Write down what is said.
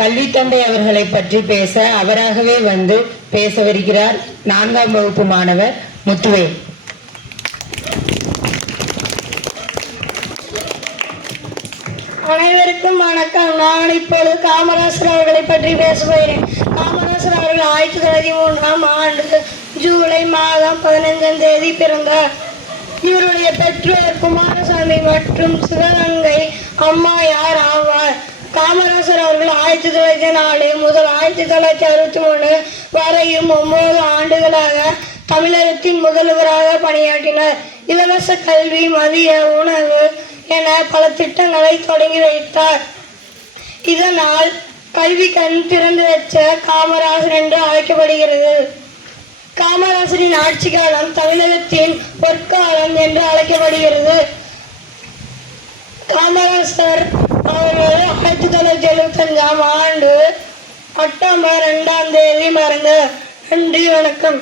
கல்வி தந்தை அவர்களை பற்றி பேச அவராகவே வந்து பேசவிருக்கிறார் 4ஆம் வகுப்பு மாணவர் முத்துவேல். அனைவருக்கும் வணக்கம். நான் இப்பொழுது காமராசர் அவர்களை பற்றி பேச போகிறேன். காமராசர் அவர்கள் 1913ஆம் ஆண்டு ஜூலை மாதம் 15ஆம் தேதி பிறந்தார். இவருடைய பெற்றோர் குமாரசாமி மற்றும் சிவகங்கை அம்மையார் ஆவார். காமராசர் அவர்கள் 1904 முதல் 1963 வரையும் 9 ஆண்டுகளாக தமிழகத்தின் முதல்வராக பணியாற்றினார். இலவச கல்வி, மதிய உணவு என பல திட்டங்களை தொடங்கி வைத்தார். இதனால் கல்வி கண் திறந்து வச்ச காமராசர் என்று அழைக்கப்படுகிறது. காமராசரின் ஆட்சி காலம் தமிழகத்தின் பொற்காலம் என்று அழைக்கப்படுகிறது. காமராசர் அவர்கள் 1975ஆம் ஆண்டு அக்டோபர் 2ஆம் தேதி மறைந்தார். நன்றி, வணக்கம்.